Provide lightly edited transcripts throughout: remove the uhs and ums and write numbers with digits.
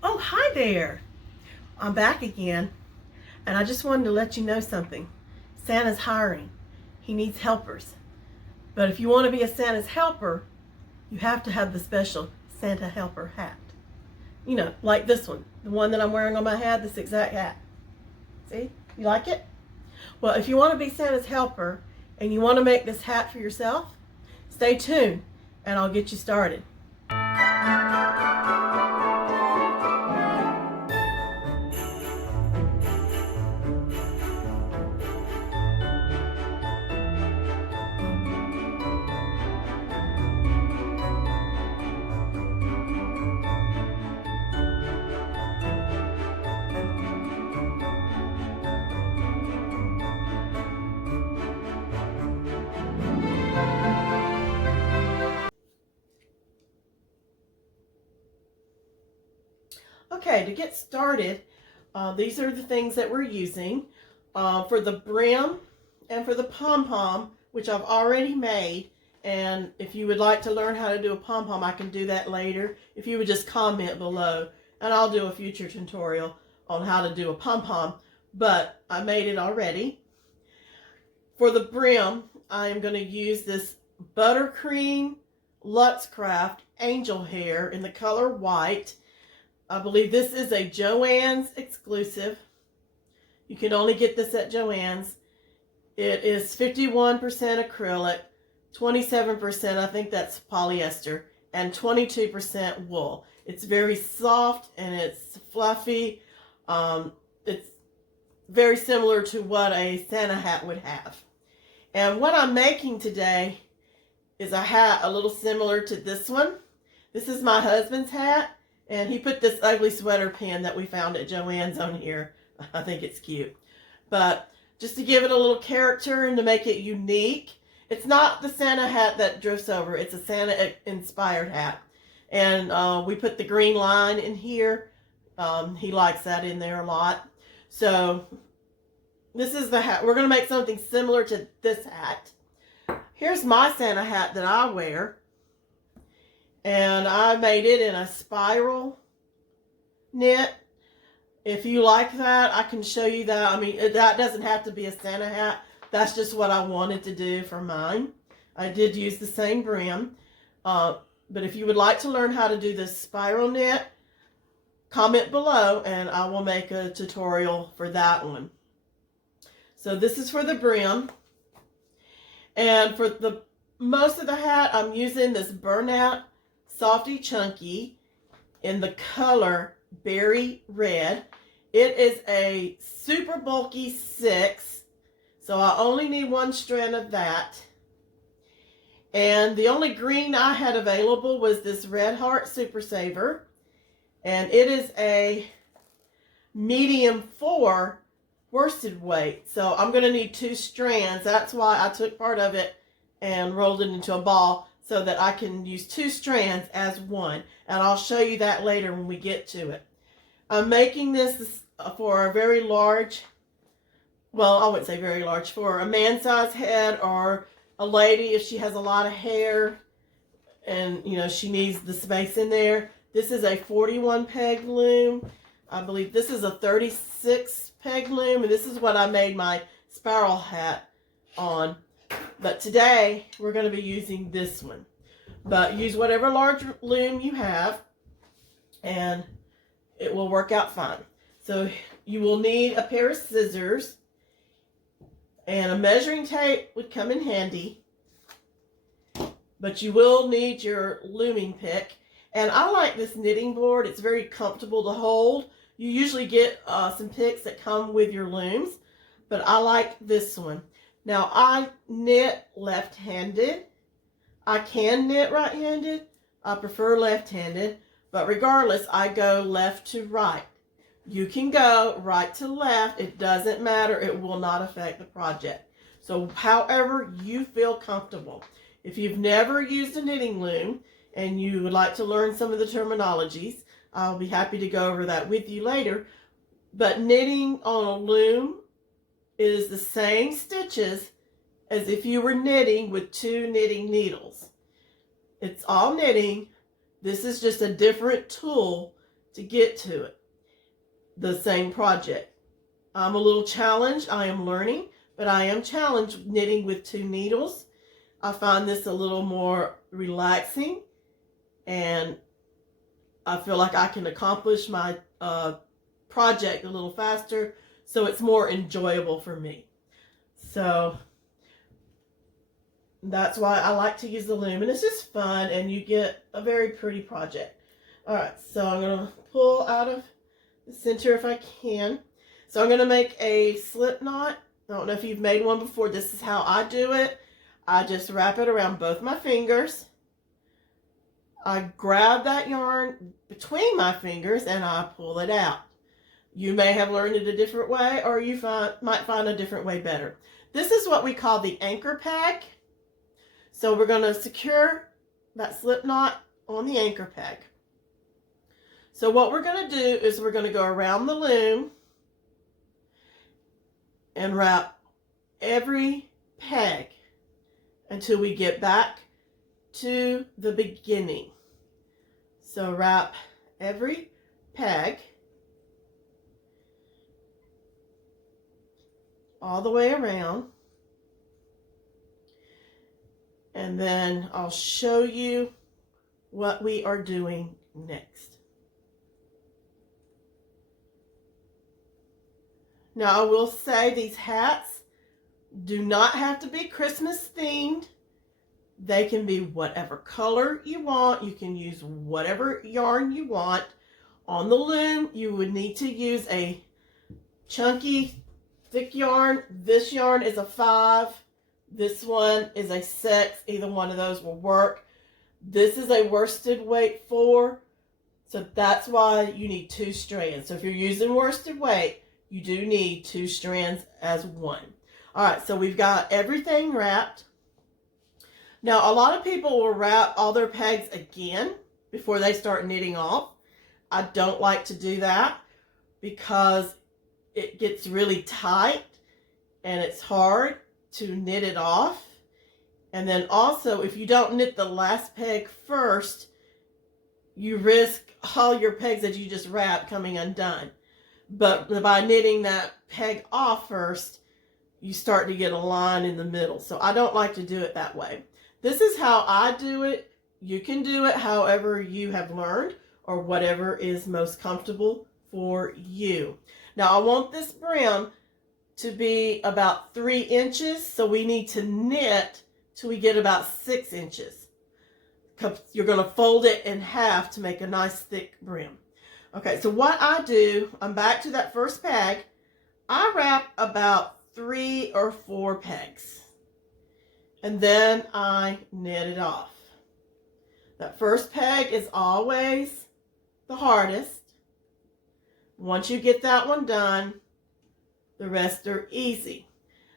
Oh, hi there. I'm back again, and I just wanted to let you know something. Santa's hiring. He needs helpers. But if you want to be a Santa's helper, you have to have the special Santa helper hat. You know, like this one, the one that I'm wearing on my head, this exact hat. See? You like it? Well, if you want to be Santa's helper and you want to make this hat for yourself, stay tuned and I'll get you started. Okay, to get started, these are the things that we're using. For the brim and for the pom-pom, which I've already made, and if you would like to learn how to do a pom-pom, I can do that later. If you would just comment below, and I'll do a future tutorial on how to do a pom-pom, but I made it already. For the brim, I am going to use this Buttercream Luxcraft Angel Hair in the color white. I believe this is a Joann's exclusive. You can only get this at Joann's. It is 51% acrylic, 27%, I think that's polyester, and 22% wool. It's very soft and it's fluffy. It's very similar to what a Santa hat would have. And what I'm making today is a hat a little similar to this one. This is my husband's hat. And he put this ugly sweater pin that we found at Joann's on here. I think it's cute. But just to give it a little character and to make it unique, it's not the Santa hat that drifts over. It's a Santa-inspired hat. And we put the green line in here. He likes that in there a lot. So this is the hat. We're going to make something similar to this hat. Here's my Santa hat that I wear. And I made it in a spiral knit. If you like that, I can show you that. I mean, that doesn't have to be a Santa hat. That's just what I wanted to do for mine. I did use the same brim. But if you would like to learn how to do this spiral knit, comment below and I will make a tutorial for that one. So this is for the brim. And for the most of the hat, I'm using this Burnout Softy Chunky in the color Berry Red. It is a super bulky 6, so I only need one strand of that. And the only green I had available was this Red Heart Super Saver, and it is a medium 4 worsted weight. So I'm going to need 2 strands. That's why I took part of it and rolled it into a ball, so that I can use 2 strands as one. And I'll show you that later when we get to it. I'm making this for a very large, well, I wouldn't say very large, for a man-sized head or a lady if she has a lot of hair and, you know, she needs the space in there. This is a 41 peg loom. I believe this is a 36 peg loom, and this is what I made my spiral hat on. But today, we're going to be using this one. But use whatever large loom you have, and it will work out fine. So you will need a pair of scissors, and a measuring tape would come in handy. But you will need your looming pick. And I like this knitting board. It's very comfortable to hold. You usually get some picks that come with your looms, but I like this one. Now, I knit left-handed. I can knit right-handed. I prefer left-handed. But regardless, I go left to right. You can go right to left. It doesn't matter. It will not affect the project. So however you feel comfortable. If you've never used a knitting loom and you would like to learn some of the terminologies, I'll be happy to go over that with you later. But knitting on a loom is the same stitches as if you were knitting with 2 knitting needles. It's all knitting. This is just a different tool to get to it, the same project. I'm a little challenged. I am learning, but I am challenged knitting with 2 needles. I find this a little more relaxing, and I feel like I can accomplish my project a little faster, so it's more enjoyable for me. So that's why I like to use the loom, and it's just fun, and you get a very pretty project. All right, so I'm going to pull out of the center if I can. So I'm going to make a slip knot. I don't know if you've made one before. This is how I do it. I just wrap it around both my fingers. I grab that yarn between my fingers and I pull it out. You may have learned it a different way, or you might find a different way better. This is what we call the anchor peg. So we're going to secure that slip knot on the anchor peg. So what we're going to do is we're going to go around the loom and wrap every peg until we get back to the beginning. So wrap every peg all the way around, and then I'll show you what we are doing next. Now I will say these hats do not have to be Christmas themed. They can be whatever color you want. You can use whatever yarn you want. On the loom, you would need to use a chunky, thick yarn. This yarn is a 5. This one is a 6. Either one of those will work. This is a worsted weight 4. So that's why you need 2 strands. So if you're using worsted weight, you do need 2 strands as one. All right, so we've got everything wrapped. Now, a lot of people will wrap all their pegs again before they start knitting off. I don't like to do that because it gets really tight and it's hard to knit it off. And then also, if you don't knit the last peg first, you risk all your pegs that you just wrapped coming undone. But by knitting that peg off first, you start to get a line in the middle. So I don't like to do it that way. This is how I do it. You can do it however you have learned or whatever is most comfortable for you. Now I want this brim to be about 3 inches. So we need to knit till we get about 6 inches. You're going to fold it in half to make a nice thick brim. Okay, so what I do, I'm back to that first peg. I wrap about 3 or 4 pegs. And then I knit it off. That first peg is always the hardest. Once you get that one done, the rest are easy.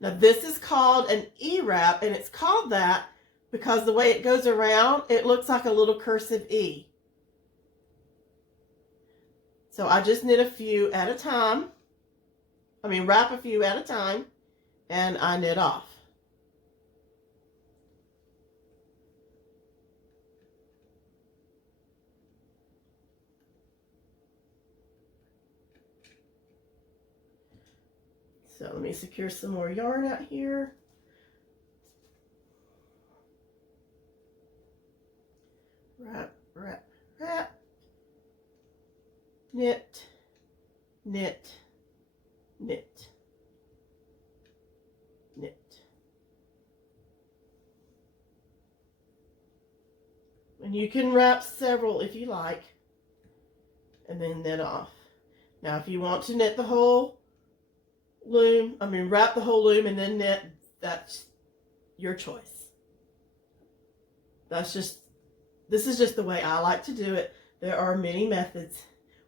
Now this is called an E-wrap, and it's called that because the way it goes around, it looks like a little cursive E. So I just knit a few at a time. Wrap a few at a time, and I knit off. So let me secure some more yarn out here. Wrap, wrap, wrap. Knit, knit, knit, knit. And you can wrap several if you like, and then knit off. Now if you want to knit the whole loom, wrap the whole loom and then knit, that's your choice. This is just the way I like to do it. There are many methods.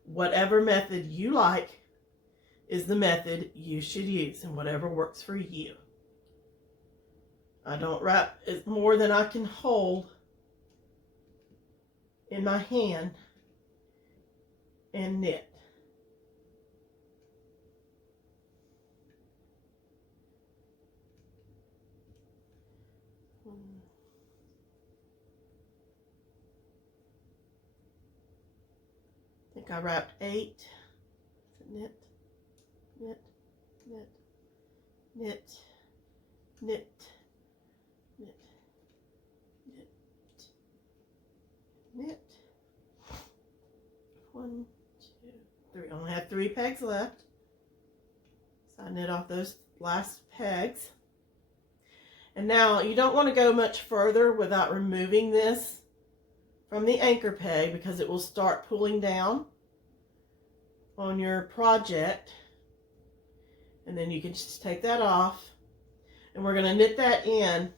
Whatever method you like is the method you should use, and whatever works for you. I don't wrap more than I can hold in my hand and knit. I think think I wrapped 8. Knit, knit, knit, knit, knit, knit, knit, knit. 1, 2, 3. I only have 3 pegs left. So I knit off those last pegs. And now you don't want to go much further without removing this from the anchor peg, because it will start pulling down on your project. And then you can just take that off, and we're going to knit that in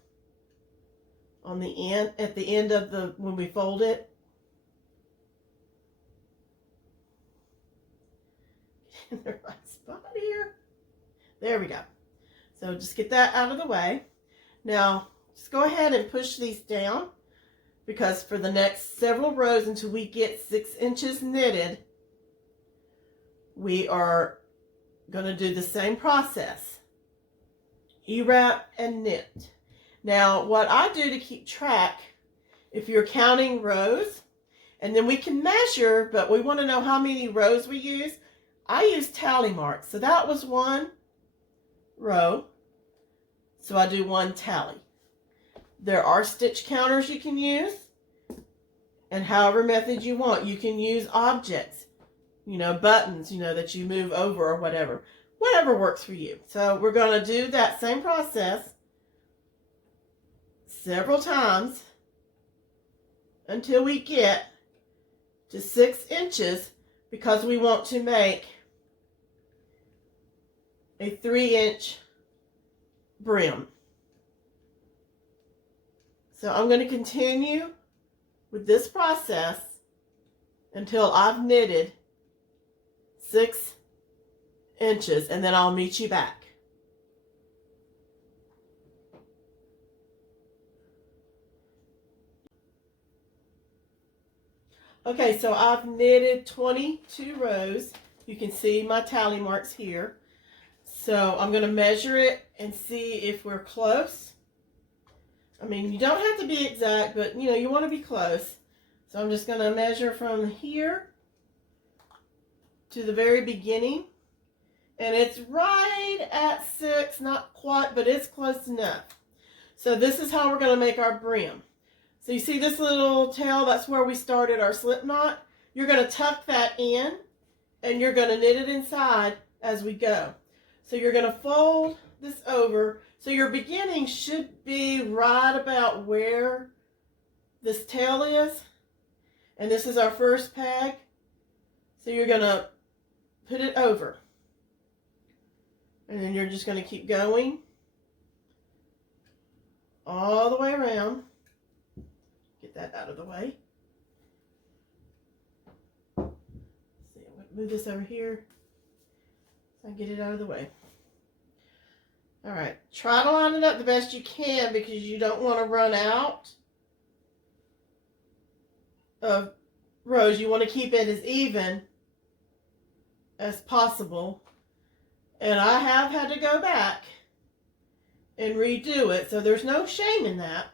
on the end, at the end of the, when we fold it. In the right spot here. There we go. So just get that out of the way. Now just go ahead and push these down, because for the next several rows until we get 6 inches knitted, we are going to do the same process. E-wrap and knit. Now what I do to keep track, if you're counting rows, and then we can measure, but we want to know how many rows we use, I use tally marks. So that was 1 row. So I do 1 tally. There are stitch counters you can use, and however method you want. You can use objects, buttons, that you move over or whatever. Whatever works for you. So we're going to do that same process several times until we get to 6 inches, because we want to make a 3-inch brim. So I'm going to continue with this process until I've knitted 6 inches, and then I'll meet you back. Okay, so I've knitted 22 rows. You can see my tally marks here. So I'm going to measure it and see if we're close. I mean, you don't have to be exact, but you want to be close. So I'm just going to measure from here to the very beginning. And it's right at 6, not quite, but it's close enough. So this is how we're going to make our brim. So you see this little tail, that's where we started our slip knot. You're going to tuck that in, and you're going to knit it inside as we go. So you're going to fold this over. So your beginning should be right about where this tail is. And this is our first peg. So you're going to put it over. And then you're just going to keep going all the way around. Get that out of the way. Let's see, I'm going to move this over here so I get it out of the way. All right, try to line it up the best you can, because you don't want to run out of rows. You want to keep it as even as possible. And I have had to go back and redo it, so there's no shame in that.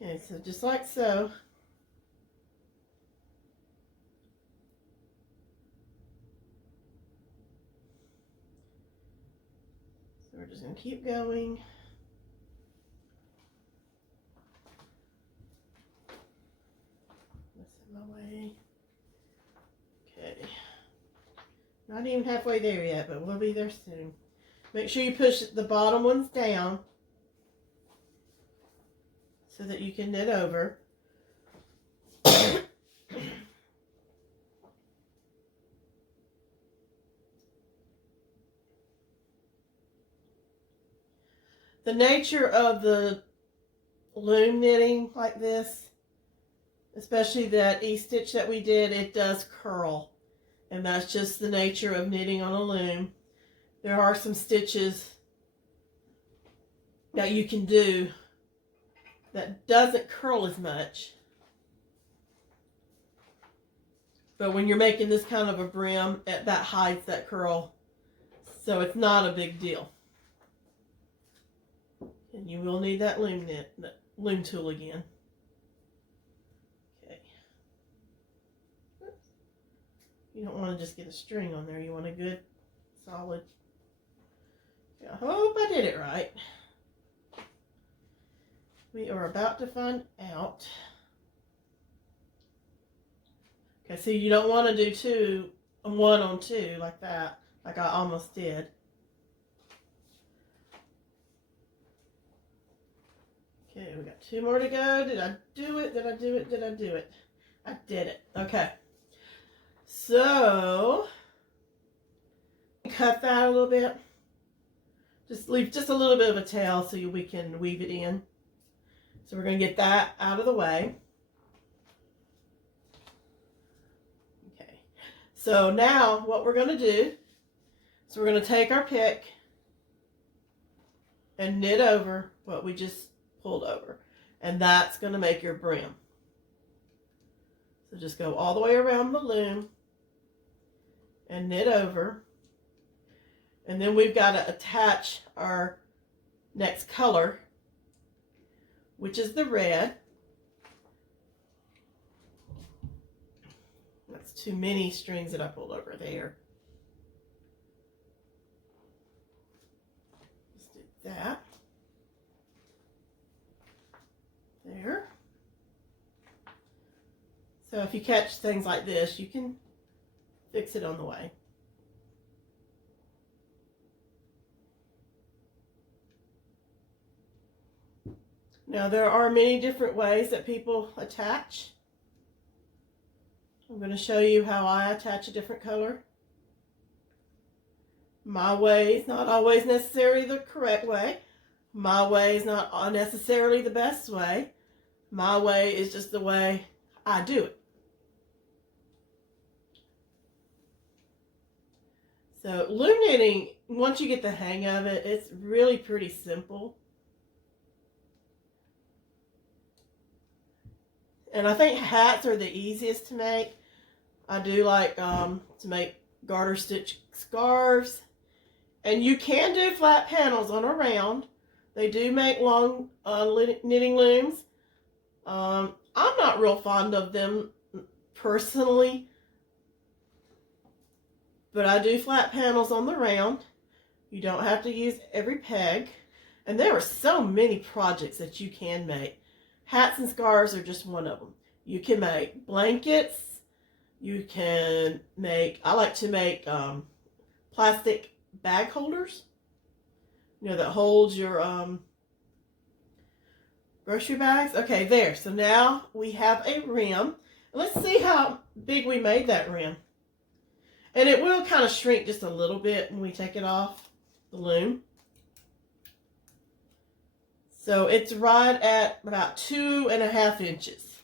Okay, so just like so. So we're just going to keep going. This in my way. Okay. Not even halfway there yet, but we'll be there soon. Make sure you push the bottom ones down so that you can knit over. The nature of the loom knitting like this, especially that E-stitch that we did, it does curl. And that's just the nature of knitting on a loom. There are some stitches that you can do that doesn't curl as much. But when you're making this kind of a brim, that hides that curl. So it's not a big deal. And you will need that loom tool again. You don't want to just get a string on there. You want a good, solid. I hope I did it right. We are about to find out. Okay, so you don't want to do one on two like that, like I almost did. Okay, we got 2 more to go. Did I do it? Did I do it? Did I do it? I did it. Okay. So, cut that a little bit. Just leave just a little bit of a tail so we can weave it in. So we're going to get that out of the way. Okay. So now what we're going to do is we're going to take our pick and knit over what we just pulled over. And that's going to make your brim. So just go all the way around the loom and knit over. And then we've got to attach our next color, which is the red. That's too many strings that I pulled over there. Let's do that. There. So if you catch things like this, you can fix it on the way. Now there are many different ways that people attach. I'm going to show you how I attach a different color. My way is not always necessarily the correct way. My way is not necessarily the best way. My way is just the way I do it. So loom knitting, once you get the hang of it, it's really pretty simple. And I think hats are the easiest to make. I do like to make garter stitch scarves. And you can do flat panels on a round. They do make long knitting looms. I'm not real fond of them personally. But I do flat panels on the round. You don't have to use every peg. And there are so many projects that you can make. Hats and scarves are just one of them. You can make blankets. You can make, I like to make plastic bag holders. You know, that holds your grocery bags. Okay, there. So now we have a rim. Let's see how big we made that rim. And it will kind of shrink just a little bit when we take it off the loom. So it's right at about 2.5 inches.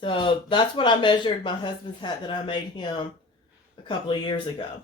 So that's what I measured my husband's hat that I made him a couple of years ago.